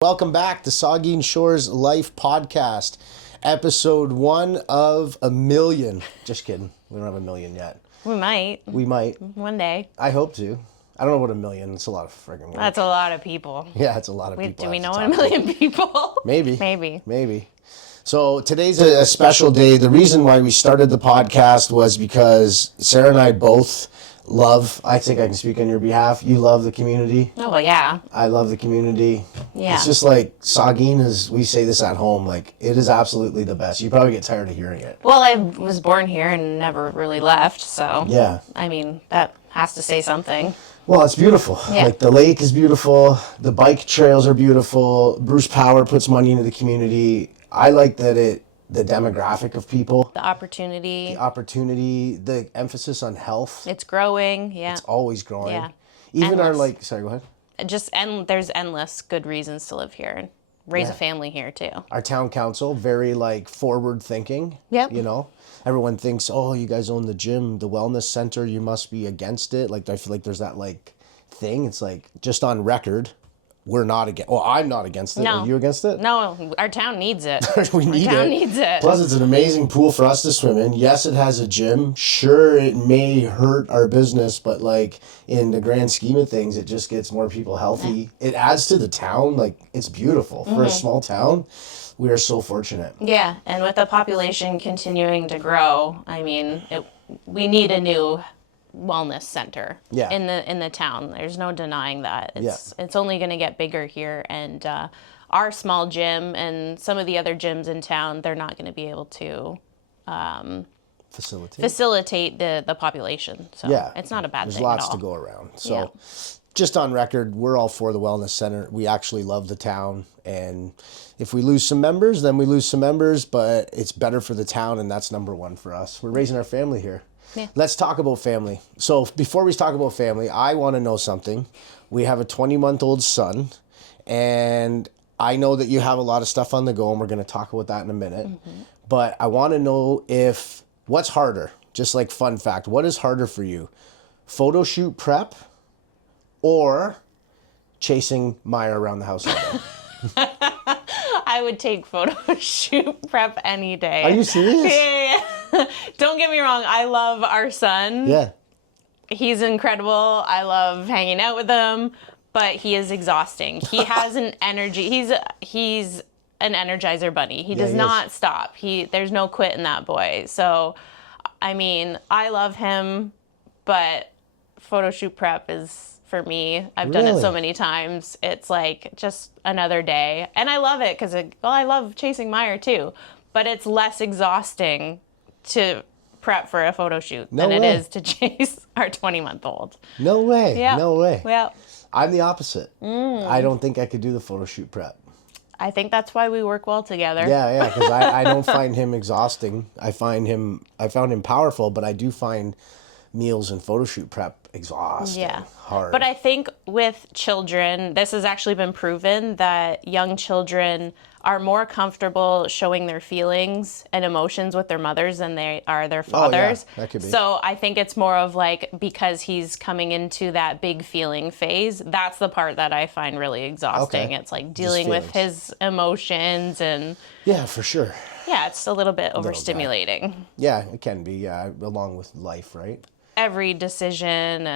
Welcome back to Saugeen Shores Life podcast, episode 1 of a million. Just kidding. We don't have a million yet. We might. We might. One day. I hope to. I don't know what a million. It's a lot of friggin' work. That's a lot of people. Yeah, it's a lot of people. Do we know a million people? Maybe. Maybe. So today's a special day. The reason why we started the podcast was because Sarah and I both love, I think I can speak on your behalf, you love the community. Oh, well, yeah. I love the community. Yeah. It's just like Saugeen is, we say this at home, like it is absolutely the best. You probably get tired of hearing it. Well, I was born here and never really left, so. Yeah. I mean, that has to say something. Well, it's beautiful. Yeah. Like the lake is beautiful. The bike trails are beautiful. Bruce Power puts money into the community. I like that the demographic of people. The opportunity. The emphasis on health. It's growing, yeah. It's always growing. Yeah. Even Endless. sorry, go ahead. There's endless good reasons to live here and raise a family here, too. Our town council, very forward thinking. Yep. You know, everyone thinks, oh, you guys own the gym, the wellness center, you must be against it. I feel like there's that thing. It's just on record, we're not against. Well, I'm not against it. No. Are you against it? No, our town needs it. Our town needs it. Plus, it's an amazing pool for us to swim in. Yes, it has a gym. Sure, it may hurt our business, but in the grand scheme of things, it just gets more people healthy. It adds to the town. It's beautiful for a small town. We are so fortunate. Yeah, and with the population continuing to grow, I mean, we need a new wellness center in the town. There's no denying that. It's only going to get bigger here, and our small gym and some of the other gyms in town, they're not going to be able to facilitate the population. So it's not a bad thing at all. There's lots to go around. So just on record, we're all for the wellness center. We actually love the town, and if we lose some members, then we lose some members, but it's better for the town, and that's number one for us. We're raising our family here. Yeah. Let's talk about family. So before we talk about family, I want to know something. We have a 20-month-old son, and I know that you have a lot of stuff on the go, and we're going to talk about that in a minute. Mm-hmm. But I want to know what's harder, just fun fact, what is harder for you? Photo shoot prep or chasing Maya around the house all day? I would take photo shoot prep any day. Are you serious? Yeah. Don't get me wrong. I love our son. Yeah. He's incredible. I love hanging out with him, but he is exhausting. He has an energy. He's an energizer bunny. He does not stop. There's no quit in that boy. So, I mean, I love him, but photo shoot prep is for me. I've done it so many times. It's just another day. And I love it because I love chasing Meyer too, but it's less exhausting to prep for a photo shoot than it is to chase our 20-month-old. No way. Yeah. No way. Yeah. I'm the opposite. I don't think I could do the photo shoot prep. I think that's why we work well together. Yeah, because I don't find him exhausting. I found him powerful, but I do find meals and photo shoot prep exhausting. Yeah. Hard. But I think with children, this has actually been proven that young children are more comfortable showing their feelings and emotions with their mothers than they are their fathers. Oh, yeah. That could be. So I think it's more of because he's coming into that big feeling phase, that's the part that I find really exhausting. Okay. It's dealing with his emotions and... Yeah, for sure. Yeah, it's a little bit overstimulating. Yeah, it can be, along with life, right? Every decision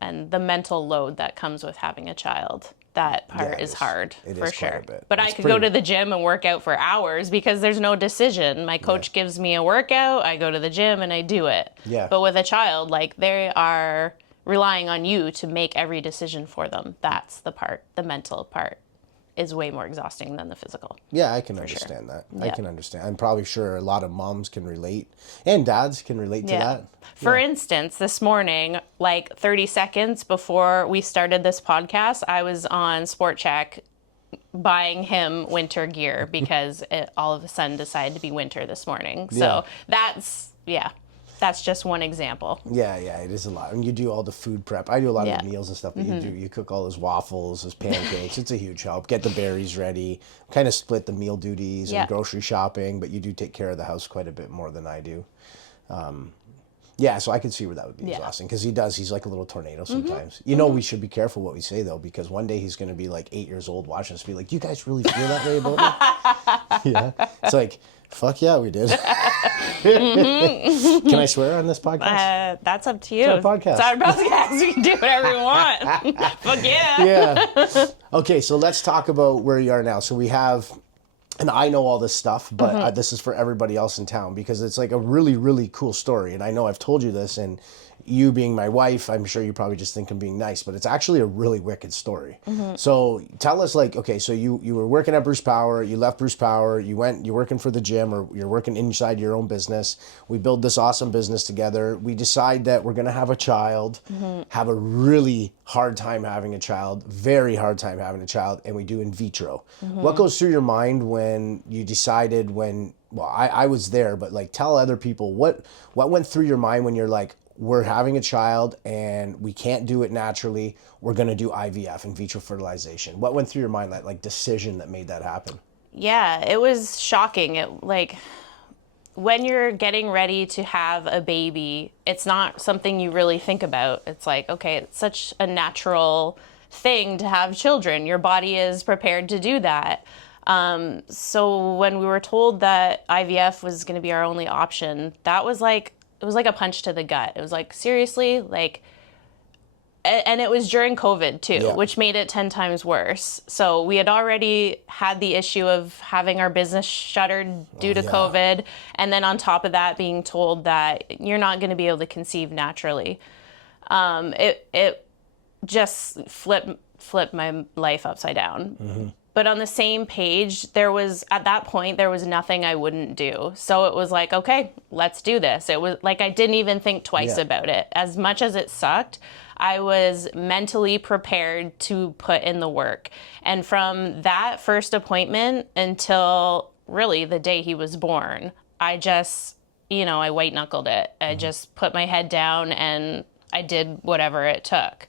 and the mental load that comes with having a child. That part is hard, for sure. But I could go to the gym and work out for hours because there's no decision. My coach gives me a workout, I go to the gym and I do it. Yeah. But with a child, they are relying on you to make every decision for them. That's the part, the mental part is way more exhausting than the physical. Yeah, I can understand that. I can understand. I'm probably sure a lot of moms can relate and dads can relate to that. For instance, this morning, 30 seconds before we started this podcast, I was on Sport Check buying him winter gear because it all of a sudden decided to be winter this morning. So that's just one example. Yeah, it is a lot. And you do all the food prep. I do a lot of the meals and stuff that you cook all those waffles, those pancakes. It's a huge help. Get the berries ready. Kind of split the meal duties and grocery shopping, but you do take care of the house quite a bit more than I do. Yeah, so I could see where that would be Yeah. exhausting because he's like a little tornado sometimes. You know, we should be careful what we say though, because one day he's going to be like 8 years old watching us be like, you guys really feel that way about me? Yeah. It's like, fuck yeah, we did. Can I swear on this podcast? That's up to you. It's our podcast. It's our podcast. You can do whatever you want. Fuck yeah. Yeah. Okay, so let's talk about where you are now. So we have, and I know all this stuff, but this is for everybody else in town because it's like a really, really cool story. And I know I've told you this, and you being my wife, I'm sure you probably just think I'm being nice, but it's actually a really wicked story. So tell us, like, okay, so you were working at Bruce Power, you left Bruce Power, you're working for the gym, or you're working inside your own business. We build this awesome business together. We decide that we're going to have a child, have a really hard time having a child, very hard time having a child, and we do in vitro. What goes through your mind when you decided well, I was there, but like tell other people what went through your mind when you're like, we're having a child and we can't do it naturally. We're going to do IVF, in vitro fertilization. What went through your mind, that like decision that made that happen? Yeah, it was shocking. It like when you're getting ready to have a baby, it's not something you really think about. It's like, okay, it's such a natural thing to have children. Your body is prepared to do that. So when we were told that IVF was going to be our only option, that was like, it was like a punch to the gut. It was like, seriously, like, and it was during COVID too, which made it 10 times worse. So we had already had the issue of having our business shuttered due to COVID. And then on top of that, being told that you're not going to be able to conceive naturally. It just flipped my life upside down. But on the same page, at that point, there was nothing I wouldn't do. So it was like, okay, let's do this. It was like, I didn't even think twice about it. As much as it sucked, I was mentally prepared to put in the work. And from that first appointment until really the day he was born, I just, I white knuckled it. I just put my head down and I did whatever it took.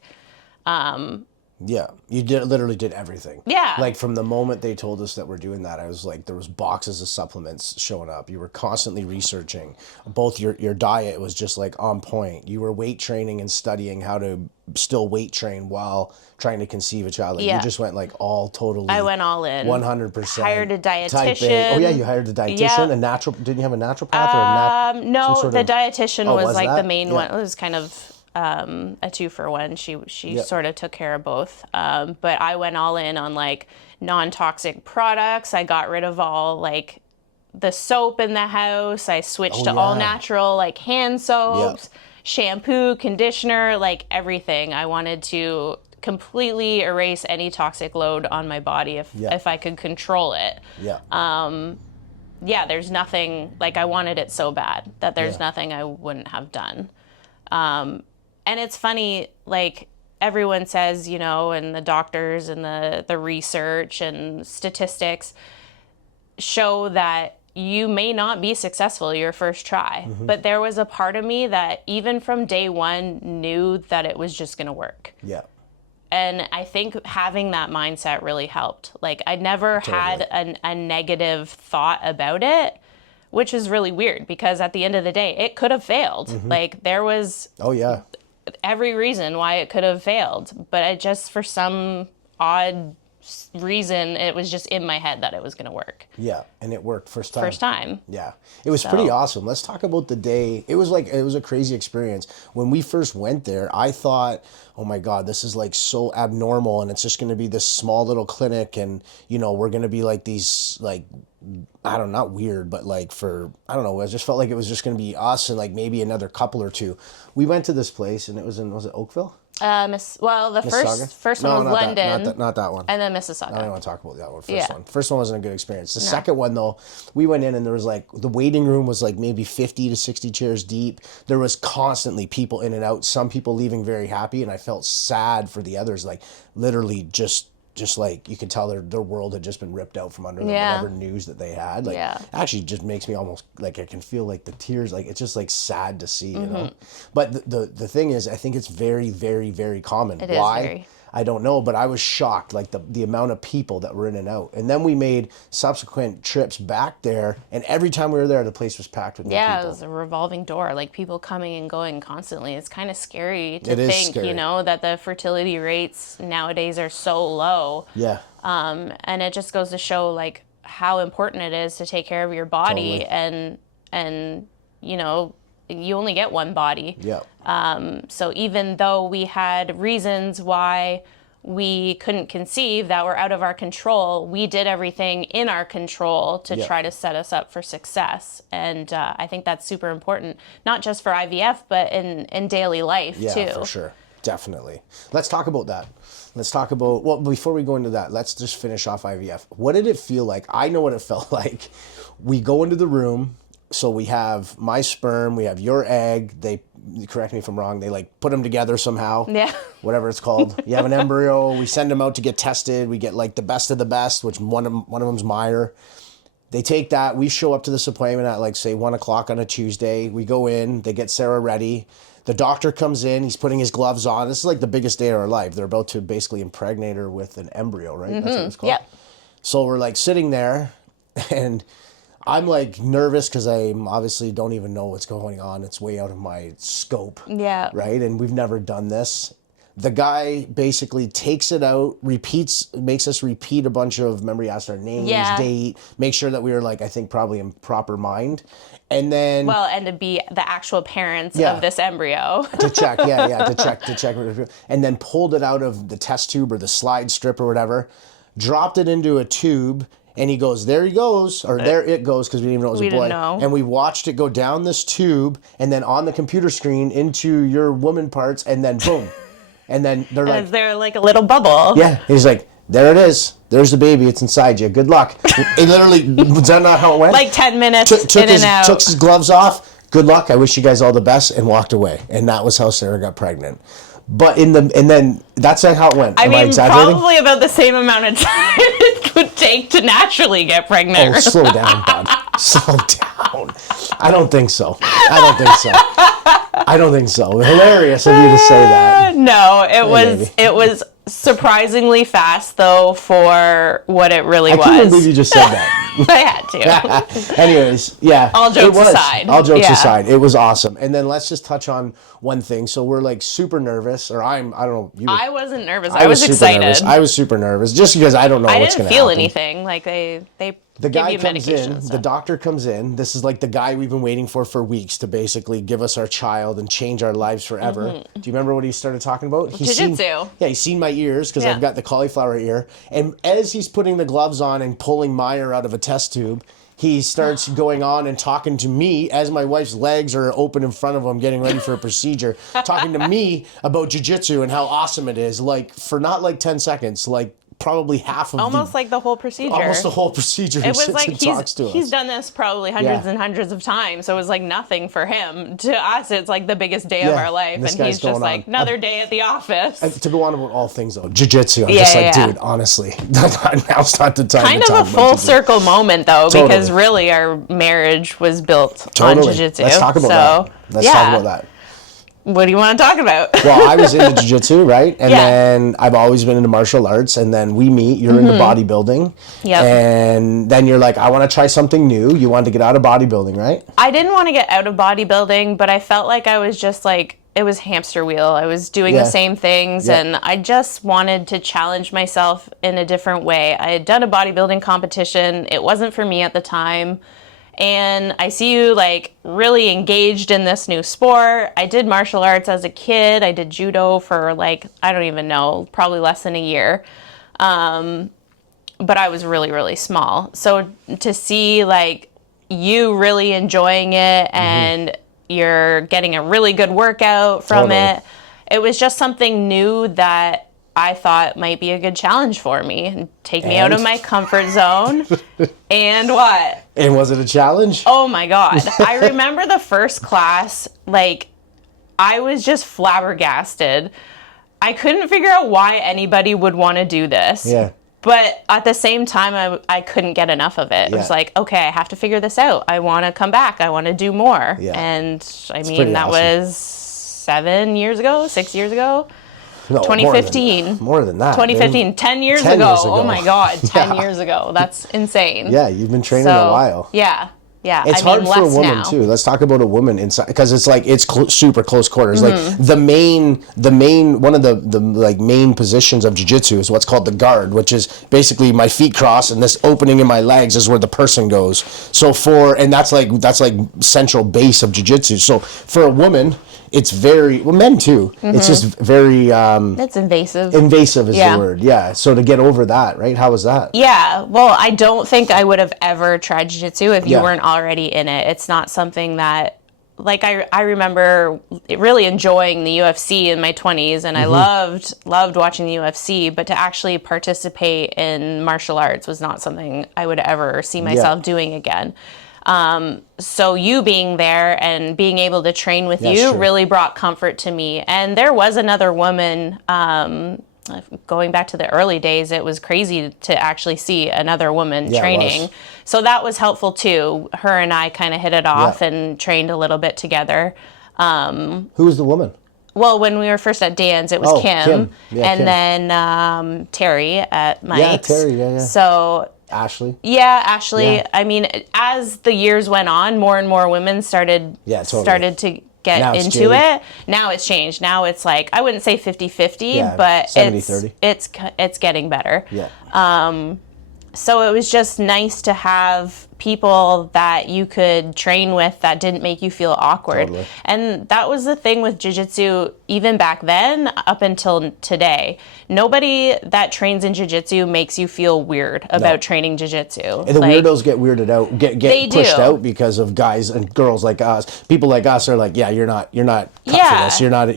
Yeah, you literally did everything. Yeah. Like from the moment they told us that we're doing that, I was like, there was boxes of supplements showing up. You were constantly researching. Both your diet was just like on point. You were weight training and studying how to still weight train while trying to conceive a child. Like you just went like all totally. I went all in. 100%. Hired a Type dietitian. A. Oh yeah, you hired a dietitian. A natural. Didn't you have a naturopath or a no, the dietitian was like that? the main one. It was kind of a 2-for-1. She sort of took care of both. But I went all in on like non-toxic products. I got rid of all like the soap in the house. I switched to all natural like hand soaps, shampoo, conditioner, like everything. I wanted to completely erase any toxic load on my body if I could control it. There's nothing, like I wanted it so bad that there's nothing I wouldn't have done. And it's funny, like everyone says, and the doctors and the research and statistics show that you may not be successful your first try. But there was a part of me that even from day one knew that it was just going to work. Yeah. And I think having that mindset really helped. Like I never had a negative thought about it, which is really weird because at the end of the day, it could have failed. Like there was every reason why it could have failed, but I just, for some odd reason, it was just in my head that it was going to work. Yeah, and it worked first time. Yeah, it was pretty awesome. Let's talk about the day. It was a crazy experience. When we first went there, I thought, oh my God, this is like so abnormal, and it's just going to be this small little clinic, and we're going to be like these like, I don't know, not weird, but like I don't know, I just felt like it was just going to be us and like maybe another couple or two. We went to this place and it was it Oakville? The first one was London. Not that one. And then Mississauga. I don't want to talk about that one. First one. First one wasn't a good experience. The second one though, we went in and there was like, the waiting room was like maybe 50 to 60 chairs deep. There was constantly people in and out, some people leaving very happy, and I felt sad for the others, like literally just like you could tell their world had just been ripped out from under them, whatever news that they had. Like actually just makes me almost like I can feel like the tears, like it's just like sad to see, you know. But the thing is, I think it's very, very, very common. Why? I don't know, but I was shocked, like the amount of people that were in and out. And then we made subsequent trips back there, and every time we were there, the place was packed with new people. It was a revolving door, like people coming and going constantly. It's kind of scary to It is think, scary. you know, that the fertility rates nowadays are so low. Yeah. And it just goes to show like how important it is to take care of your body. Totally. And you know, you only get one body. Yeah. So even though we had reasons why we couldn't conceive that were out of our control, we did everything in our control to try to set us up for success. And I think that's super important, not just for IVF, but in daily life too. Yeah, for sure. Definitely. Let's talk about that. Let's talk about, well, before we go into that, let's just finish off IVF. What did it feel like? I know what it felt like. We go into the room. So we have my sperm, we have your egg. They, correct me if I'm wrong, they like put them together somehow. Yeah. Whatever it's called. You have an embryo. We send them out to get tested. We get like the best of the best, which one of them's Meyer. They take that. We show up to this appointment at like say 1 o'clock on a Tuesday. We go in. They get Sarah ready. The doctor comes in. He's putting his gloves on. This is like the biggest day of our life. They're about to basically impregnate her with an embryo, right? That's what it's called. Yep. So we're like sitting there, and I'm like nervous because I obviously don't even know what's going on. It's way out of my scope. Yeah. Right? And we've never done this. The guy basically takes it out, makes us repeat a bunch of, remember he asked our names, date, make sure that we were like, I think probably in proper mind. And then... Well, and to be the actual parents of this embryo. to check, to check. And then pulled it out of the test tube or the slide strip or whatever, dropped it into a tube. And he goes, there he goes, or there it goes, because we didn't even know it was a boy. Didn't know. And we watched it go down this tube, and then on the computer screen into your woman parts, and then boom. And then they're like... Is there like a little bubble? Yeah. He's like, there it is. There's the baby. It's inside you. Good luck. It literally, was that not how it went? Like 10 minutes in and out. Took his gloves off. Good luck. I wish you guys all the best, and walked away. And that was how Sarah got pregnant. But and then that's not how it went. Am I exaggerating? Probably about the same amount of time it would take to naturally get pregnant. Oh, slow down, bud. Slow down. I don't think so. Hilarious of you to say that. No, it was surprisingly fast though for what it really was. I can't believe you just said that. I had to. Anyways, yeah. All jokes aside, it was awesome. And then let's just touch on one thing. So we're like super nervous, or I don't know. I wasn't nervous. I was excited. Nervous. I was super nervous just because I don't know what's going to happen. I didn't feel anything. Like the guy comes in, the doctor comes in. This is like the guy we've been waiting for weeks to basically give us our child and change our lives forever. Mm-hmm. Do you remember what he started talking about? Jiu-Jitsu. He's seen my ears because I've got the cauliflower ear. And as he's putting the gloves on and pulling Meyer out of a test tube, he starts going on and talking to me as my wife's legs are open in front of him, getting ready for a procedure, talking to me about jiu-jitsu and how awesome it is. Like, for not like 10 seconds, like probably half of almost like the whole procedure. Almost the whole procedure. It was like he's done this probably hundreds and hundreds of times, so it was like nothing for him. To us, it's like the biggest day of our life, and he's just like another day at the office. To go on about all things though, jiu-jitsu, I'm just like, dude, honestly, now's not the time. Kind of a full circle moment though, because really our marriage was built on jiu-jitsu. Let's talk about that. Let's talk about that. What do you want to talk about? Well, I was into jiu-jitsu, right? And then I've always been into martial arts. And then we meet. You're into bodybuilding. Yep. And then you're like, I want to try something new. You wanted to get out of bodybuilding, right? I didn't want to get out of bodybuilding, but I felt like I was just like, it was hamster wheel. I was doing the same things, and I just wanted to challenge myself in a different way. I had done a bodybuilding competition. It wasn't for me at the time. And I see you like really engaged in this new sport. I did martial arts as a kid. I did judo for like, I don't even know, probably less than a year. But I was really, really small. So to see like you really enjoying it and you're getting a really good workout from it, it was just something new that I thought might be a good challenge for me and take me out of my comfort zone. And what? And was it a challenge? Oh my God. I remember the first class, like I was just flabbergasted. I couldn't figure out why anybody would want to do this. Yeah. But at the same time, I couldn't get enough of it. It was like, okay, I have to figure this out. I want to come back. I want to do more. Yeah. And I mean, that was 6 years ago. No, 2015. More than that. 2015, 10 years 10 ago. years ago. Oh my God, 10 Yeah. years ago. That's insane. Yeah, you've been training a while. Yeah. Yeah. It's hard for a woman too. Let's talk about a woman inside, because it's like it's super close quarters. Like the main one of the like main positions of jiu-jitsu is what's called the guard, which is basically my feet cross and this opening in my legs is where the person goes. So and that's like central base of jiu-jitsu. So for a woman, it's very, well, men too. It's just very That's invasive. Invasive is the word. Yeah. So to get over that, right? How was that? Yeah. Well, I don't think I would have ever tried jiu-jitsu if you Yeah. weren't already in it. It's not something that, like, I remember really enjoying the UFC in my 20s, and I loved watching the UFC, but to actually participate in martial arts was not something I would ever see myself doing again. So you being there and being able to train with you really brought comfort to me. And there was another woman, going back to the early days, it was crazy to actually see another woman training. So that was helpful too. Her and I kind of hit it off and trained a little bit together. Who was the woman? Well, when we were first at Dan's, it was Kim. Yeah, and Kim. then Terry at Mike's. Yeah, Terry, yeah. So Ashley. yeah, Ashley. Yeah. I mean, as the years went on, more and more women started to get Now it's into Jade. it. Now it's changed. Now it's like, I wouldn't say 50-50, but 70-30. it's getting better. Yeah. So it was just nice to have people that you could train with that didn't make you feel awkward. Totally. And that was the thing with jiu-jitsu even back then up until today. Nobody that trains in jiu-jitsu makes you feel weird about training jiu-jitsu. And the weirdos get weirded out, get pushed out because of guys and girls like us. People like us are like, yeah, you're not cut for this. You're not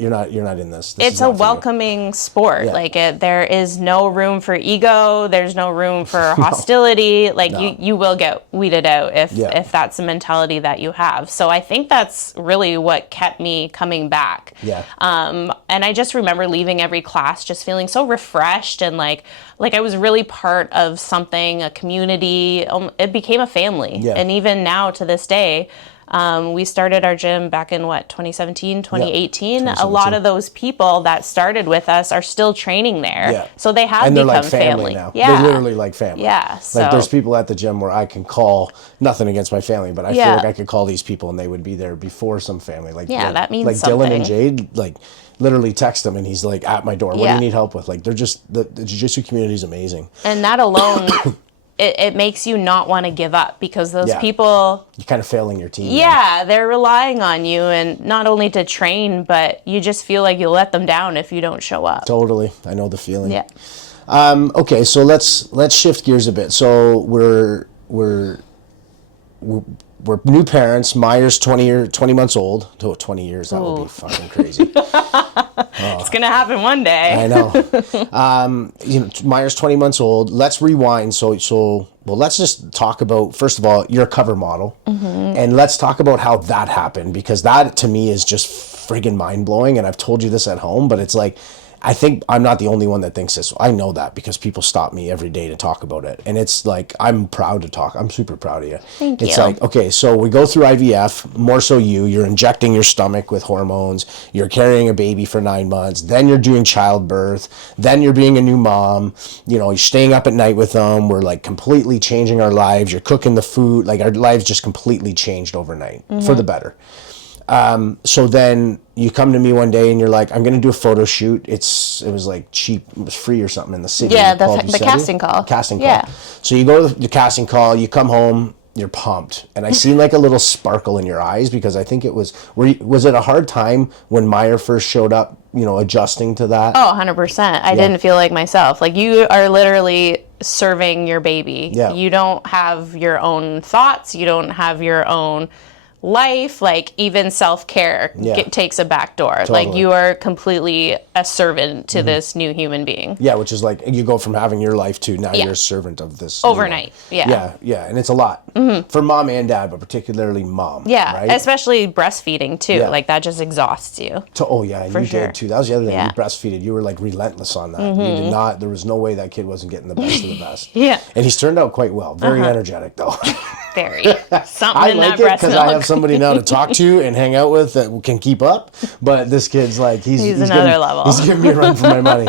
in this. It's a welcoming sport. Yeah. Like there is no room for ego. There's no room for hostility. Like you will get weeded out if that's the mentality that you have. So I think that's really what kept me coming back. Yeah. And I just remember leaving every class just feeling so refreshed and like I was really part of something, a community. It became a family. Yeah. And even now to this day, we started our gym back in 2017, 2018. A lot of those people that started with us are still training there. Yeah. So they have and they're become like family now. Yeah. They're literally like family. Yeah. So like there's people at the gym where I can call, nothing against my family, but I feel like I could call these people and they would be there before some family. Like that means like something. Dylan and Jade, like literally text him and he's like at my door. What do you need help with? Like they're just the jiu-jitsu community is amazing. And that alone it makes you not want to give up because those people, you're kind of failing your team. Yeah, they're relying on you, and not only to train, but you just feel like you'll let them down if you don't show up. Totally. I know the feeling. Yeah. Okay, so let's shift gears a bit. So we're new parents. Myers 20 months old. Oh, 20 years, that would be fucking crazy. It's gonna happen one day. I know. Myers 20 months old. Let's rewind. So let's just talk about, first of all, you're a cover model, and let's talk about how that happened, because that to me is just friggin' mind blowing. And I've told you this at home, but it's like, I think I'm not the only one that thinks this. I know that because people stop me every day to talk about it. And it's like, I'm proud to talk. I'm super proud of you. Thank you. It's like, okay, so we go through IVF, more so you're injecting your stomach with hormones. You're carrying a baby for 9 months. Then you're doing childbirth. Then you're being a new mom. You're staying up at night with them. We're like completely changing our lives. You're cooking the food. Like our lives just completely changed overnight for the better. So then you come to me one day and you're like, I'm going to do a photo shoot. It was like cheap, it was free or something in the city. Yeah, the casting call. Casting call. So you go to the casting call, you come home, you're pumped. And I seen like a little sparkle in your eyes, because I think it was it a hard time when Meyer first showed up, adjusting to that? Oh, 100%. I didn't feel like myself. Like you are literally serving your baby. Yeah. You don't have your own thoughts. You don't have your own life. Like even self-care takes a back door. Totally. Like you are completely a servant to this new human being. Yeah, which is like you go from having your life to now you're a servant of this. Overnight. Yeah, and it's a lot for mom and dad, but particularly mom. Yeah, right? especially breastfeeding too. Yeah. Like that just exhausts you. Oh yeah, and you did too. That was the other thing. Yeah. You breastfeeded. You were like relentless on that. You did not. There was no way that kid wasn't getting the best of the best. Yeah. And he's turned out quite well. Very energetic though. Very. Something I in like that it breast because milk. I have somebody now to talk to and hang out with that can keep up. But this kid's like, he's another level. He's giving me a run for my money.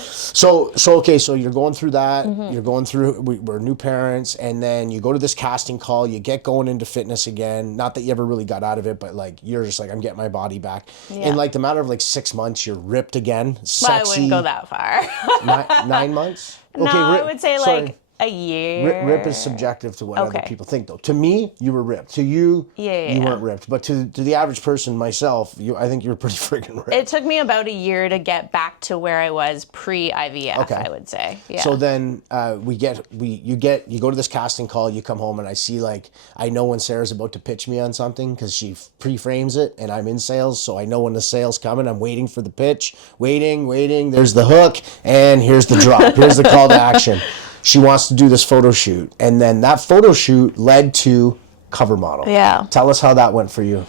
So okay, so you're going through that. Mm-hmm. You're going through, we're new parents, and then you go to this casting call. You get going into fitness again. Not that you ever really got out of it, but like you're just like, I'm getting my body back. Yeah. In like the matter of like 6 months, you're ripped again. Sexy. Well, I wouldn't go that far. 9 months? No, I would say sorry. like a year. Rip is subjective to what other Okay. people think, though. To me, you were ripped. To you, Yeah. you weren't ripped. But to the average person, myself, I think you were pretty freaking ripped. It took me about a year to get back to where I was pre-IVF, Okay. I would say. Yeah. So then you go to this casting call, you come home, and I see, like, I know when Sarah's about to pitch me on something because she pre-frames it, and I'm in sales, so I know when the sale's coming. I'm waiting for the pitch, waiting. There's the hook, and here's the drop. Here's the call to action. She wants to do this photo shoot, and then that photo shoot led to cover model. Yeah. Tell us how that went for you.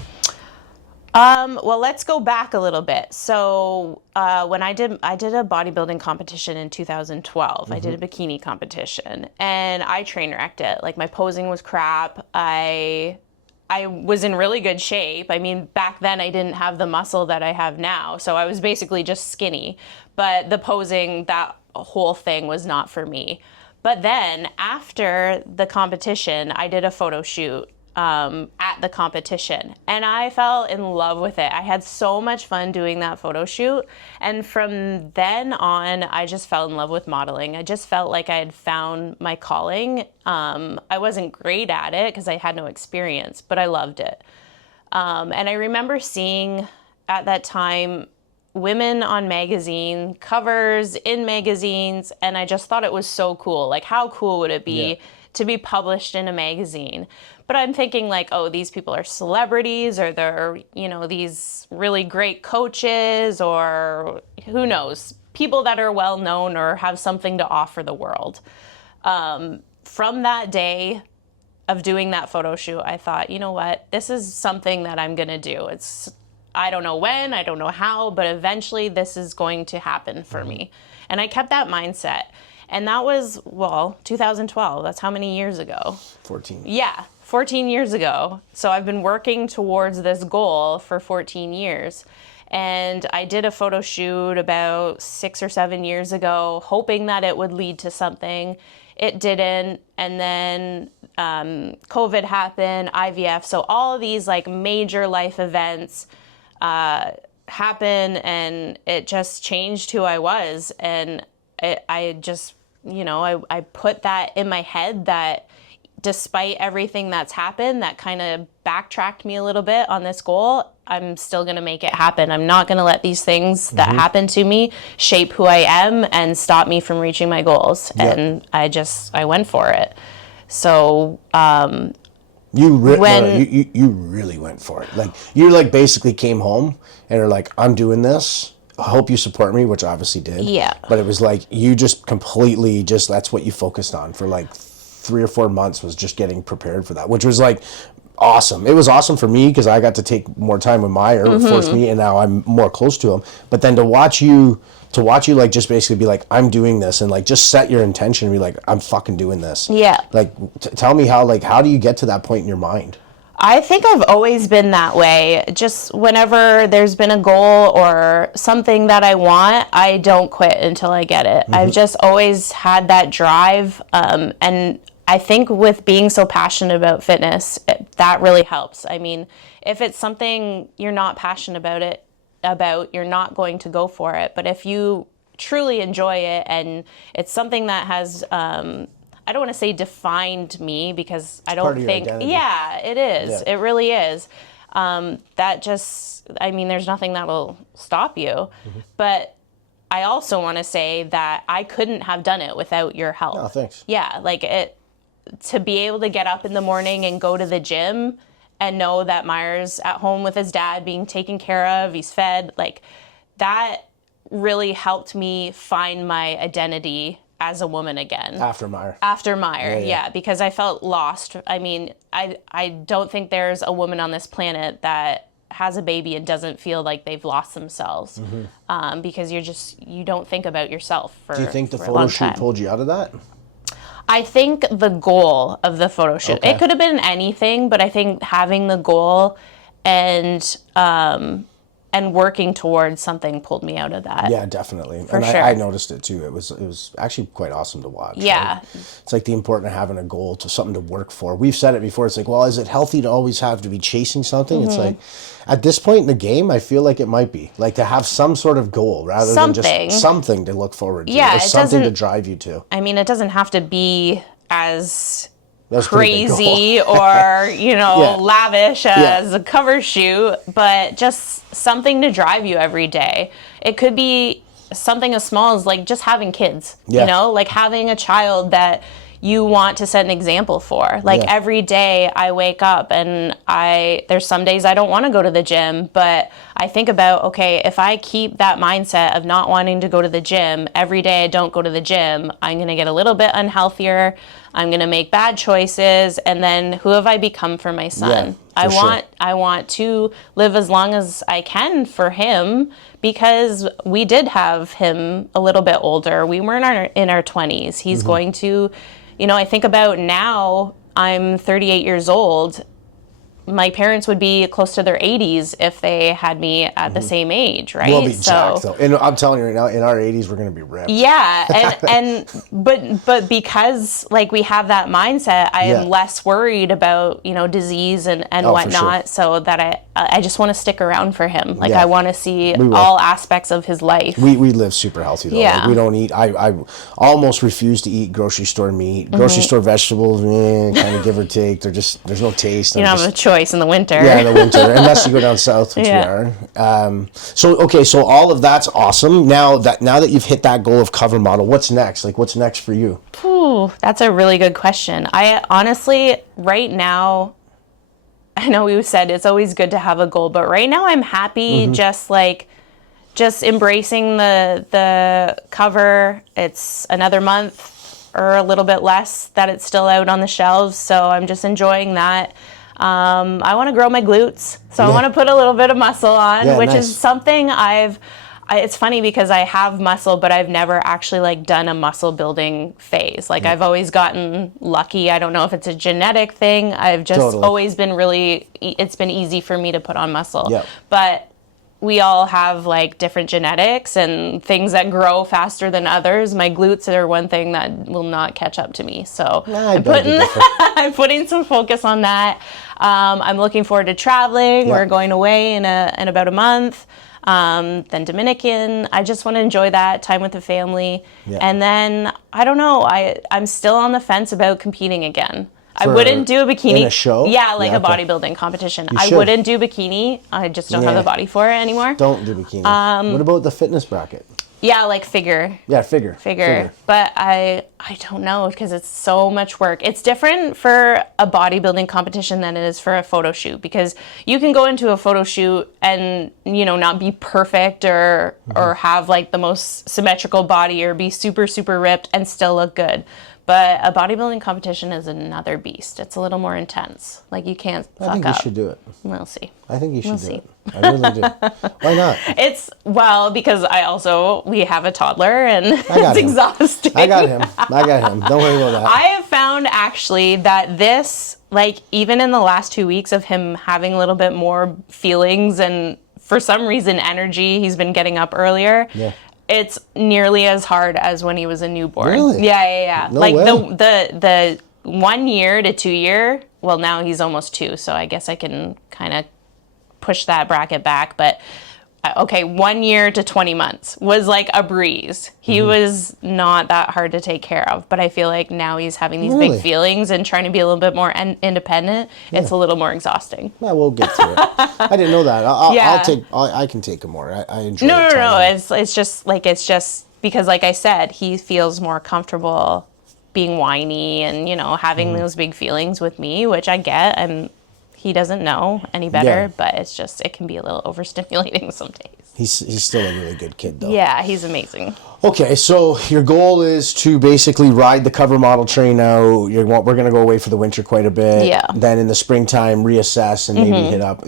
Well, let's go back a little bit. So when I did a bodybuilding competition in 2012. I did a bikini competition, and I train wrecked it. Like, my posing was crap. I was in really good shape. I mean, back then I didn't have the muscle that I have now, so I was basically just skinny. But the posing, that whole thing was not for me. But then after the competition, I did a photo shoot at the competition, and I fell in love with it. I had so much fun doing that photo shoot, and from then on, I just fell in love with modeling. I just felt like I had found my calling. I wasn't great at it because I had no experience, but I loved it. And I remember seeing at that time women on magazine covers, in magazines, and I just thought it was so cool. Like, how cool would it be to be published in a magazine? But I'm thinking, like, oh, these people are celebrities, or they're, these really great coaches, or who knows, people that are well known or have something to offer the world. From that day of doing that photo shoot, I thought, you know what, this is something that I'm gonna do. I don't know when, I don't know how, but eventually this is going to happen for me. And I kept that mindset. And that was, 2012. That's how many years ago? 14. Yeah, 14 years ago. So I've been working towards this goal for 14 years. And I did a photo shoot about 6 or 7 years ago, hoping that it would lead to something. It didn't. And then COVID happened, IVF. So all of these like major life events happen, and it just changed who I was. And I just, I put that in my head that despite everything that's happened, that kind of backtracked me a little bit on this goal. I'm still going to make it happen. I'm not going to let these things that happen to me shape who I am and stop me from reaching my goals. Yep. And I went for it. So, you really went for it. Like, you like basically came home and are like, I'm doing this. I hope you support me, which I obviously did. Yeah. But it was like, you just completely that's what you focused on for like 3 or 4 months, was just getting prepared for that, which was like awesome. It was awesome for me because I got to take more time with Meyer, forced me, and now I'm more close to him. But then to watch you like just basically be like, I'm doing this, and like just set your intention and be like, I'm fucking doing this. Yeah. Like, tell me how do you get to that point in your mind? I think I've always been that way. Just whenever there's been a goal or something that I want, I don't quit until I get it. I've just always had that drive. And I think with being so passionate about fitness, that really helps. I mean, if it's something you're not passionate about, you're not going to go for it. But if you truly enjoy it and it's something that has, I don't want to say defined me, because I don't think, yeah, it is. Yeah. It really is. There's nothing that will stop you. But I also want to say that I couldn't have done it without your help. Oh, thanks. Yeah, to be able to get up in the morning and go to the gym and know that Meyer's at home with his dad being taken care of, he's fed, like, that really helped me find my identity as a woman again. After Meyer, yeah, because I felt lost. I mean, I don't think there's a woman on this planet that has a baby and doesn't feel like they've lost themselves, because you don't think about yourself for. Do you think the photo shoot pulled you out of that? I think the goal of the photo shoot, Okay. it could have been anything, but I think having the goal and working towards something pulled me out of that. Yeah, definitely. For And sure. I noticed it too. It was actually quite awesome to watch. Yeah. Right? It's like the important of having a goal, to something to work for. We've said it before. It's like, well, is it healthy to always have to be chasing something? Mm-hmm. It's like, at this point in the game, I feel like it might be. Like to have some sort of goal rather than Something. just something to look forward to. Yeah, or it something to doesn't- drive you to. I mean, it doesn't have to be as That's a pretty big goal. crazy or, Yeah. lavish as a cover shoot, but just something to drive you every day. It could be something as small as like just having kids, Yeah. like having a child that you want to set an example for. Like Yeah. every day I wake up and there's some days I don't want to go to the gym, but I think about, okay, if I keep that mindset of not wanting to go to the gym, every day I don't go to the gym, I'm going to get a little bit unhealthier. I'm going to make bad choices. And then who have I become for my son? Yeah, for sure. I want to live as long as I can for him, because we did have him a little bit older. We weren't in our 20s. He's Mm-hmm. going to, I think about now, I'm 38 years old. My parents would be close to their 80s if they had me at the same age, right? We'll be jacked though. And I'm telling you right now, in our 80s, we're going to be ripped. Yeah, but because like we have that mindset, I Yeah. am less worried about disease and for whatnot. So that I just want to stick around for him. Like Yeah. I want to see will. all aspects of his life. We live super healthy though. Yeah. Like, we don't eat. I almost refuse to eat grocery store meat. Mm-hmm. Grocery store vegetables, kind of give or take. There's no taste. You don't have a choice in the winter. Yeah, in the winter, unless you go down south, which Yeah. we are. So all of that's awesome. Now that you've hit that goal of cover model, what's next? Like, what's next for you? Ooh, that's a really good question. I honestly, right now, I know we said it's always good to have a goal, but right now I'm happy just embracing the cover. It's another month or a little bit less that it's still out on the shelves, so I'm just enjoying that. I want to grow my glutes, so I Yeah. want to put a little bit of muscle on, Yeah, which nice. is something it's funny because I have muscle, but I've never actually done a muscle building phase. I've always gotten lucky. I don't know if it's a genetic thing. I've just Totally. always been it's been easy for me to put on muscle. Yep. But we all have different genetics and things that grow faster than others. My glutes are one thing that will not catch up to me. So I beg to differ. I'm putting some focus on that. I'm looking forward to traveling. Yeah. We're going away in about a month. Then Dominican. I just want to enjoy that time with the family. Yeah. And then, I don't know, I'm still on the fence about competing again. I For- wouldn't do a bikini. in a show? Yeah, like Yeah, a okay. bodybuilding competition. You I should. wouldn't do bikini. I just don't have Yeah. the body for it anymore. Don't do bikini. What about the fitness bracket? Yeah, figure. Yeah, figure. But I don't know, because it's so much work. It's different for a bodybuilding competition than it is for a photo shoot, because you can go into a photo shoot and not be perfect or have the most symmetrical body or be super super ripped and still look good. But a bodybuilding competition is another beast. It's a little more intense. You can't fuck I think up. you should do it. We'll see. I think you should We'll do see. it. I really do. Why not? Because we have a toddler and it's him. exhausting. I got him. Don't worry about that. I have found actually that this, even in the last 2 weeks of him having a little bit more feelings and for some reason energy, he's been getting up earlier. Yeah. It's nearly as hard as when he was a newborn. Really? Yeah. No way. The 1 year to 2 year, well, now he's almost 2, so I guess I can kind of push that bracket back, but 1 year to 20 months was a breeze. He was not that hard to take care of, but I feel like now he's having these Really? big feelings and trying to be a little bit more independent. It's a little more exhausting. Yeah, we'll get through it. I didn't know that. Yeah. I can take him more. I enjoy No. the time. It's just because, like I said, he feels more comfortable being whiny and having those big feelings with me, which I get. He doesn't know any better, Yeah. but it can be a little overstimulating some days. He's still a really good kid, though. Yeah, he's amazing. Okay, so your goal is to basically ride the cover model train out. We're going to go away for the winter quite a bit. Yeah. Then in the springtime, reassess and maybe hit up.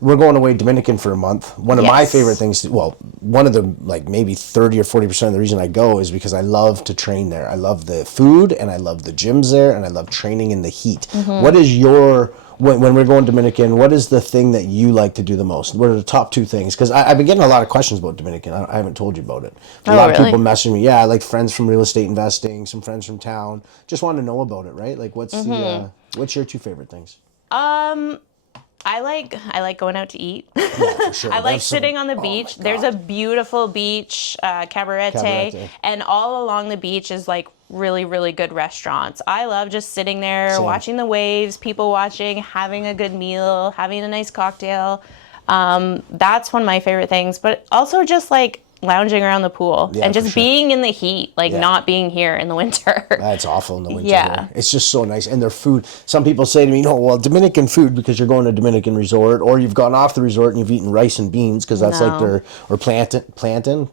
We're going away Dominican for a month. One of my favorite things, one of the like maybe 30 or 40% of the reason I go is because I love to train there. I love the food and I love the gyms there and I love training in the heat. What is your... When we're going Dominican, what is the thing that you like to do the most? What are the top 2 things? Because I've been getting a lot of questions about Dominican. I haven't told you about it. A lot of people messaging me. Yeah, I like friends from real estate investing, some friends from town. Just want to know about it, right? Like, what's your 2 favorite things? I like going out to eat. Yeah, for sure. I like sitting on the beach. There's a beautiful beach, Cabarete, and all along the beach is like really, really good restaurants. I love just sitting there, watching the waves, people watching, having a good meal, having a nice cocktail. That's one of my favorite things, but also just like lounging around the pool and just being in the heat, like not being here in the winter. That's awful in the winter. Yeah. It's just so nice. And their food, some people say to me, no, well, Dominican food because you're going to a Dominican resort or you've gone off the resort and you've eaten rice and beans because that's like their, or plantain.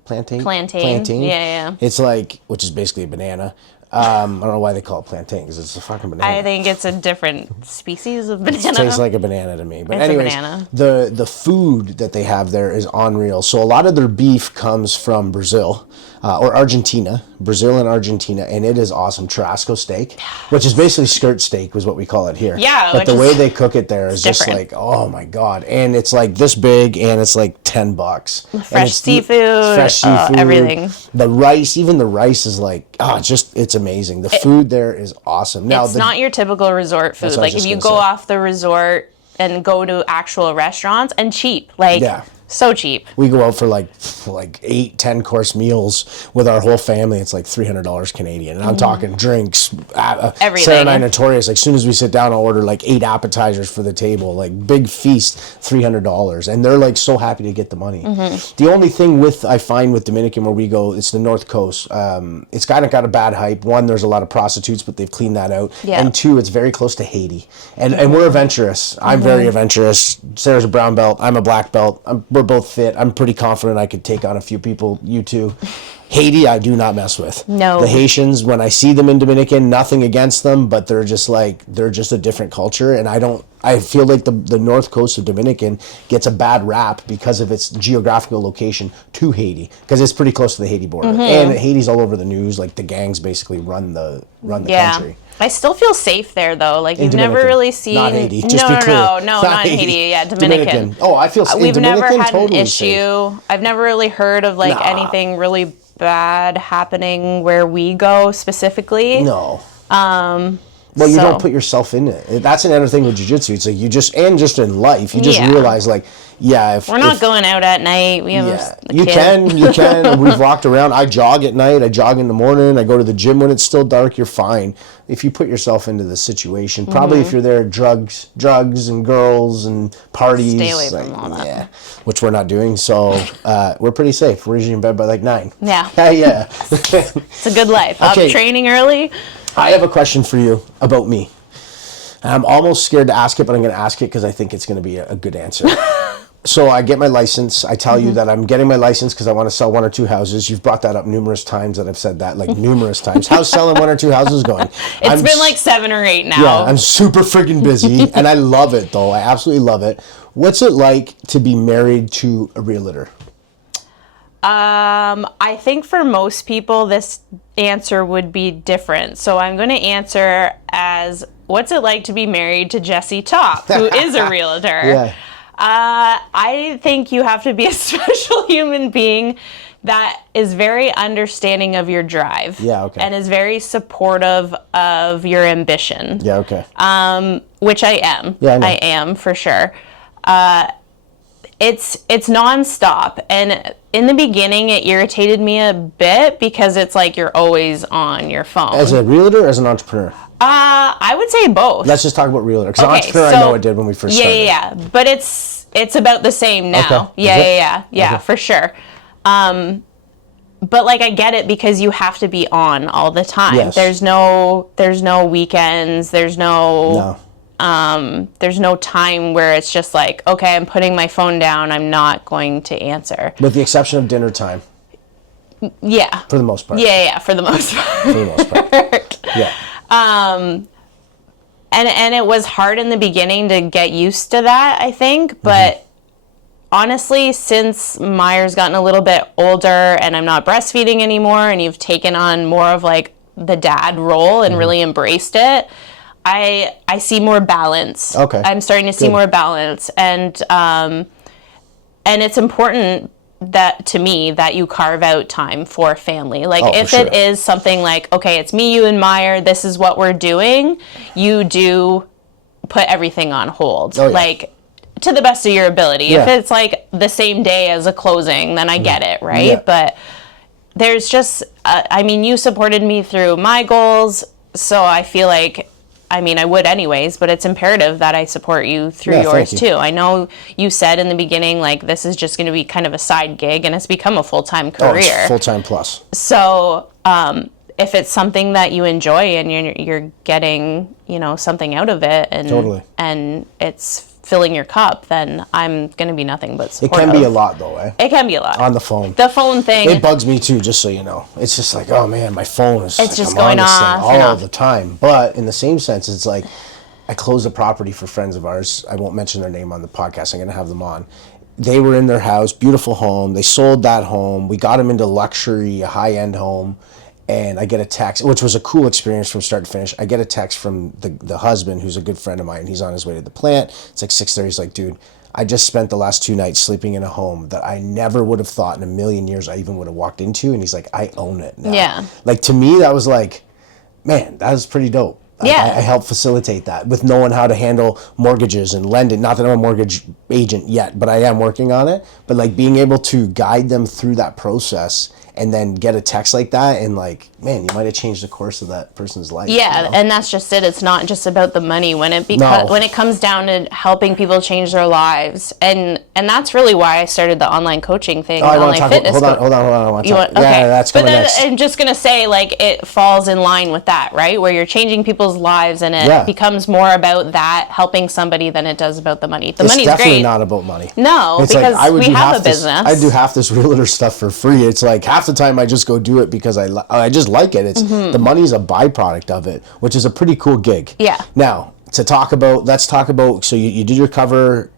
Yeah. It's like, which is basically a banana. I don't know why they call it plantain because it's a fucking banana. I think it's a different species of banana. It tastes like a banana to me. But it's anyways, a banana. The food that they have there is unreal. So a lot of their beef comes from Brazil or Argentina, Brazil and Argentina, and it is awesome. Churrasco steak, which is basically skirt steak, was what we call it here. Yeah, but the way they cook it there is just like, oh my god! And it's like this big, and it's like $10. Fresh seafood, everything. The rice, even the rice is like, it's amazing. The food there is awesome. Now, it's not your typical resort food. Like if you go off the resort and go to actual restaurants and cheap, so cheap. We go out for like 8-10 course meals with our whole family. It's like $300 Canadian. And I'm talking drinks, everything. Sarah and I notorious. Like, as soon as we sit down, I'll order like 8 appetizers for the table, like big feast, $300. And they're like so happy to get the money. The only thing I find with Dominican where we go, it's the North Coast. It's kind of got a bad hype. 1, there's a lot of prostitutes, but they've cleaned that out. Yeah. And 2, it's very close to Haiti. And we're adventurous. I'm very adventurous. Sarah's a brown belt. I'm a black belt. We're both fit. I'm pretty confident I could take on a few people. You too. Haiti, I do not mess with. No. The Haitians, when I see them in Dominican, nothing against them, but they're just a different culture. And I feel like the north coast of Dominican gets a bad rap because of its geographical location to Haiti, because it's pretty close to the Haiti border. And Haiti's all over the news. Like the gangs basically run the country. I still feel safe there though. Like you've never really seen. Not Haiti. Just no, be clear. No, not in Haiti. Yeah, Dominican. Oh, I feel safe. We've never had totally an issue. Safe. I've never really heard of anything really bad happening where we go specifically. No. Well, you don't put yourself in it. That's another thing with jiu-jitsu. It's like just in life, you just realize if we're not going out at night. We have you can. We've walked around. I jog at night. I jog in the morning. I go to the gym when it's still dark. You're fine if you put yourself into the situation. Probably if you're there, drugs and girls and parties. Stay away from all that. Yeah, which we're not doing. So we're pretty safe. We're usually in bed by 9. Yeah. Yeah. It's a good life. Okay. Up training early. I have a question for you about me. I'm almost scared to ask it, but I'm going to ask it because I think it's going to be a good answer. So I get my license. I tell you that I'm getting my license because I want to sell 1 or 2 houses. You've brought that up numerous times that I've said that, numerous times. How's selling 1 or 2 houses going? It's been 7 or 8 now. Yeah, I'm super freaking busy, and I love it, though. I absolutely love it. What's it like to be married to a realtor? I think for most people, this answer would be different. So I'm going to answer as, what's it like to be married to Jesse Top, who is a realtor? Yeah. I think you have to be a special human being that is very understanding of your drive. Yeah, okay. And is very supportive of your ambition. Yeah, okay. Which I am. Yeah, I know. I am, for sure. It's nonstop, and in the beginning it irritated me a bit because it's like you're always on your phone. As a realtor or as an entrepreneur? I would say both. Let's just talk about realtor, because entrepreneur I know it did when we first started. Yeah, but it's about the same now. Okay. Yeah, for sure. But I get it because you have to be on all the time. Yes. There's no weekends. There's no. there's no time where it's just like, okay, I'm putting my phone down, I'm not going to answer. With the exception of dinner time. Yeah. For the most part. Yeah, for the most part. For the most part. Yeah. And it was hard in the beginning to get used to that, I think. But honestly, since Meyer's gotten a little bit older and I'm not breastfeeding anymore and you've taken on more of like the dad role and really embraced it, I see more balance. Okay. I'm starting to see more balance. And it's important that to me that you carve out time for family. Like if it is something like, okay, it's me, you, and Meyer, this is what we're doing, you do put everything on hold. Like to the best of your ability. If it's like the same day as a closing, then I get it, right? But there's just, I mean, you supported me through my goals, so I feel like, I mean, I would anyways, but it's imperative that I support you through yours too. I know you said in the beginning, like, this is just going to be kind of a side gig, and it's become a full-time career. It's full-time plus. So if it's something that you enjoy and you're getting, you know, something out of it and and it's filling your cup, then I'm going to be nothing but supportive. It can be a lot, though, eh? It can be a lot. On the phone. The phone thing. It bugs me, too, just so you know. It's just like, oh, man, my phone is it's like, just I'm going on this off thing all the time. But in the same sense, it's like, I closed a property for friends of ours. I won't mention their name on the podcast. I'm going to have them on. They were in their house, beautiful home. They sold that home. We got them into luxury, a high-end home. And I get a text, which was a cool experience from start to finish. I get a text from the husband, who's a good friend of mine. He's on his way to the plant. It's like 6:30. He's like, dude, I just spent the last 2 nights sleeping in a home that I never would have thought in a million years I even would have walked into. And he's like, I own it now. Yeah. Like, to me, that was like, man, that was pretty dope. I helped facilitate that with knowing how to handle mortgages and lending. Not that I'm a mortgage agent yet, but I am working on it. But like being able to guide them through that process and then get a text like that and like, man, you might have changed the course of that person's life. Yeah, you know? And that's just it. It's not just about the money when it comes down to helping people change their lives. And that's really why I started the online coaching thing. Hold on. I want to talk. Okay. Yeah, that's coming next. I'm just going to say, like, it falls in line with that, right? Where you're changing people's lives and it becomes more about that, helping somebody, than it does about the money. The money's great. It's definitely not about money. No, it's because like, we have a business. I do half this realtor stuff for free. It's like half the time I just go do it because I just like it. It's the money's a byproduct of it, which is a pretty cool gig. Yeah. Now, let's talk about, so you did your cover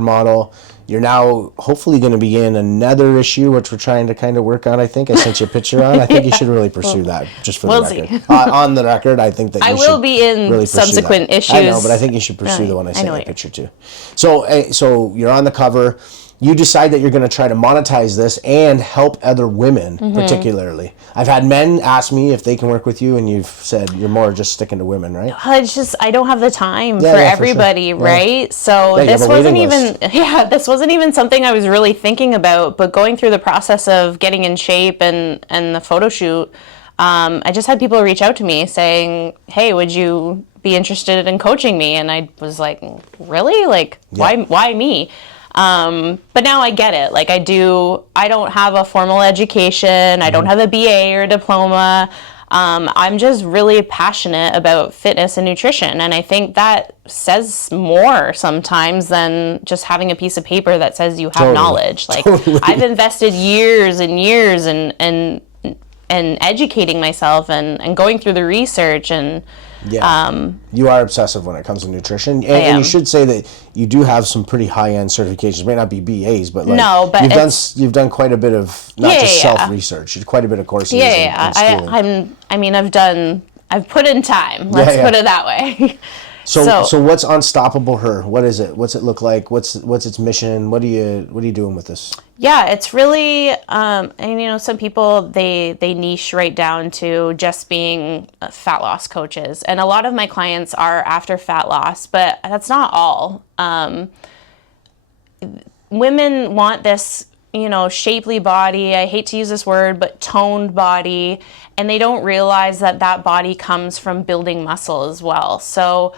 model. You're now hopefully going to be in another issue, which we're trying to kind of work on, I think. I sent you a picture on. I think you should really pursue that, just for the record. On the record, I think that you should be in really subsequent issues. I know, but I think you should pursue the one I sent you a picture to. So you're on the cover. You decide that you're going to try to monetize this and help other women, particularly. I've had men ask me if they can work with you, and you've said you're more just sticking to women, right? It's just I don't have the time for everybody, for sure. Right? So this wasn't even something I was really thinking about. But going through the process of getting in shape and the photo shoot, I just had people reach out to me saying, "Hey, would you be interested in coaching me?" And I was like, "Really? Like, why me?" But now I get it. Like I don't have a formal education. I don't have a BA or diploma. I'm just really passionate about fitness and nutrition. And I think that says more sometimes than just having a piece of paper that says you have knowledge. Like I've invested years and years in educating myself and going through the research and you are obsessive when it comes to nutrition, and you should say that you do have some pretty high-end certifications. It may not be BAs, but you've done quite a bit of self-research, quite a bit of courses. And schooling. I've put in time. Let's put it that way. So what's Unstoppable Her? What is it? What's it look like? What's its mission? What are you doing with this? Yeah, it's really and some people they niche right down to just being fat loss coaches, and a lot of my clients are after fat loss, but that's not all. Women want this shapely body. I hate to use this word, but toned body, and they don't realize that body comes from building muscle as well. So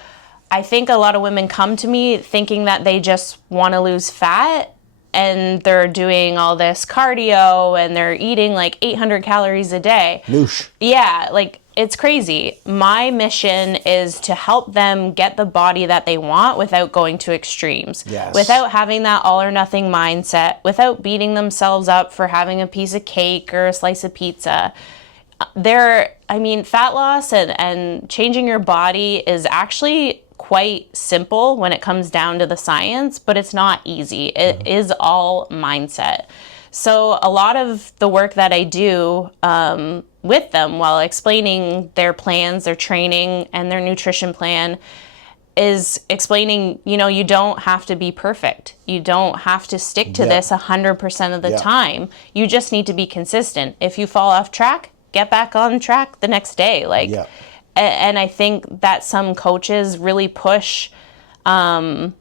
I think a lot of women come to me thinking that they just want to lose fat, and they're doing all this cardio and they're eating like 800 calories a day. Noosh. Yeah, like it's crazy. My mission is to help them get the body that they want without going to extremes, without having that all or nothing mindset, without beating themselves up for having a piece of cake or a slice of pizza. Fat loss and changing your body is actually quite simple when it comes down to the science, but it's not easy. It is all mindset. So a lot of the work that I do with them while explaining their plans, their training, and their nutrition plan is explaining, you don't have to be perfect. You don't have to stick to this 100% of the time. You just need to be consistent. If you fall off track, get back on track the next day. And I think that some coaches really push the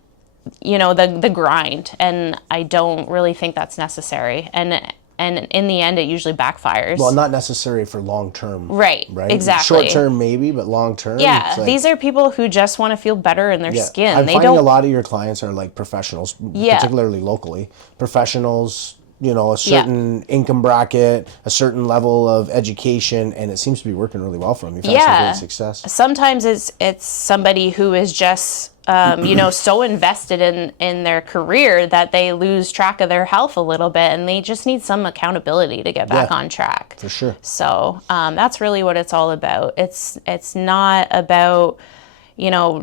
grind, and I don't really think that's necessary. And in the end, it usually backfires. Well, not necessary for long term. Right, exactly. Short term maybe, but long term. Yeah, these are people who just want to feel better in their skin. I'm finding a lot of your clients are like professionals, particularly locally. Professionals, a certain income bracket, a certain level of education, and it seems to be working really well for them. You've had some great success. Sometimes it's somebody who is just so invested in their career that they lose track of their health a little bit, and they just need some accountability to get back on track. For sure. So that's really what it's all about. It's not about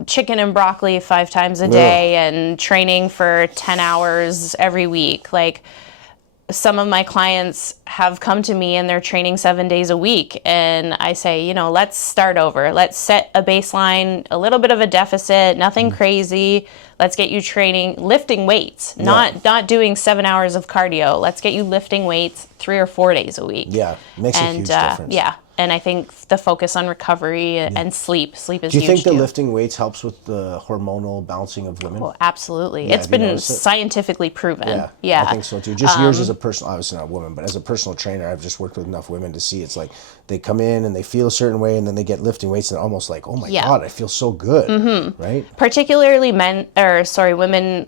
chicken and broccoli 5 times a day and training for 10 hours every week. Like, some of my clients have come to me and they're training 7 days a week. And I say, let's start over. Let's set a baseline, a little bit of a deficit, nothing crazy. Let's get you training, lifting weights, not doing 7 hours of cardio. Let's get you lifting weights 3 or 4 days a week. Yeah, makes a huge difference. Yeah. And I think the focus on recovery and sleep is huge. Do you think the lifting weights helps with the hormonal balancing of women? Well, absolutely. It's been scientifically proven. Yeah. I think so too. Just yours as a personal, obviously not a woman, but as a personal trainer, I've just worked with enough women to see it's like they come in and they feel a certain way, and then they get lifting weights and almost like, oh my God, I feel so good, right? Particularly women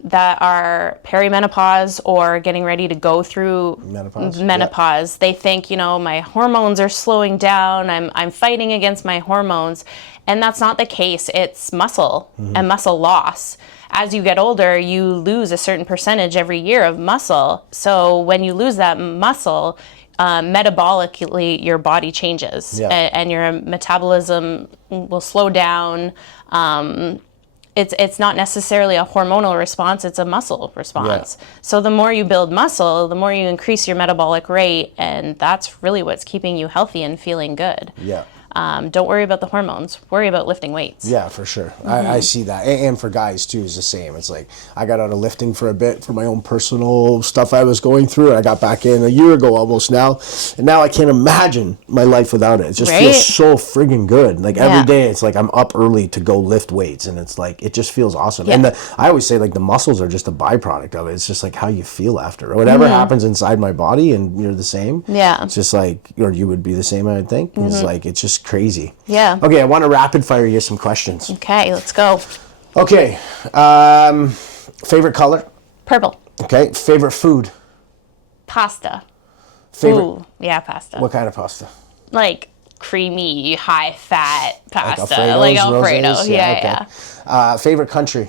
that are perimenopause or getting ready to go through menopause. They think, my hormones are slowing down. I'm fighting against my hormones, and that's not the case. It's muscle and muscle loss. As you get older, you lose a certain percentage every year of muscle. So when you lose that muscle, metabolically your body changes, and your metabolism will slow down. It's not necessarily a hormonal response, it's a muscle response. So the more you build muscle, the more you increase your metabolic rate, and that's really what's keeping you healthy and feeling good. Don't worry about the hormones. Worry about lifting weights. Yeah, for sure. I see that. And for guys, too, is the same. It's like I got out of lifting for a bit for my own personal stuff I was going through. I got back in a year ago almost now. And now I can't imagine my life without it. It just feels so friggin' good. Like every day, it's like I'm up early to go lift weights. And it's like, it just feels awesome. And I always say, like, the muscles are just a byproduct of it. It's just like how you feel after. Or whatever happens inside my body, and you're the same. It's just like, or you would be the same, I would think. It's like, it's just crazy. Okay, I want to rapid fire you some questions. Okay, let's go. Okay, favorite color? Purple. Okay, favorite food? Pasta. Favorite? Pasta. What kind of pasta? Like creamy, high fat pasta. Like Alfredo. Okay. Favorite country?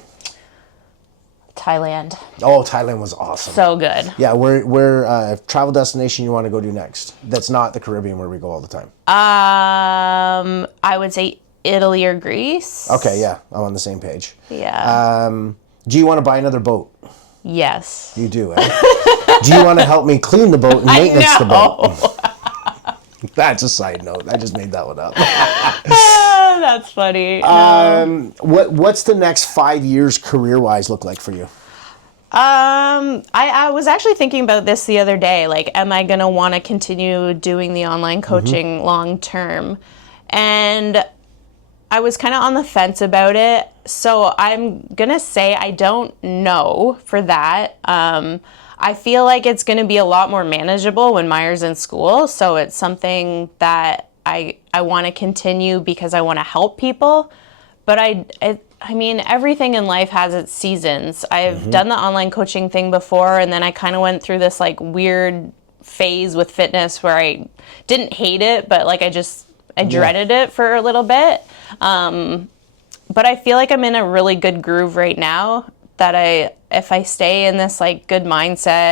Thailand. Oh, Thailand was awesome. So good. Yeah, where travel destination you want to go to next? That's not the Caribbean where we go all the time. I would say Italy or Greece. Okay, yeah, I'm on the same page. Yeah. Do you want to buy another boat? Yes. You do, eh? Do you want to help me clean the boat and maintenance the boat? That's a side note. I just made that one up. That's funny. What's the next 5 years career-wise look like for you? I was actually thinking about this the other day. Like, am I going to want to continue doing the online coaching long term? And I was kind of on the fence about it. So I'm going to say I don't know for that. I feel like it's going to be a lot more manageable when Meyer's in school. So it's something that I want to continue because I want to help people. But I mean, everything in life has its seasons. I've done the online coaching thing before, and then I kind of went through this like weird phase with fitness where I didn't hate it, but like I just I dreaded it for a little bit. But I feel like I'm in a really good groove right now, that if I stay in this like good mindset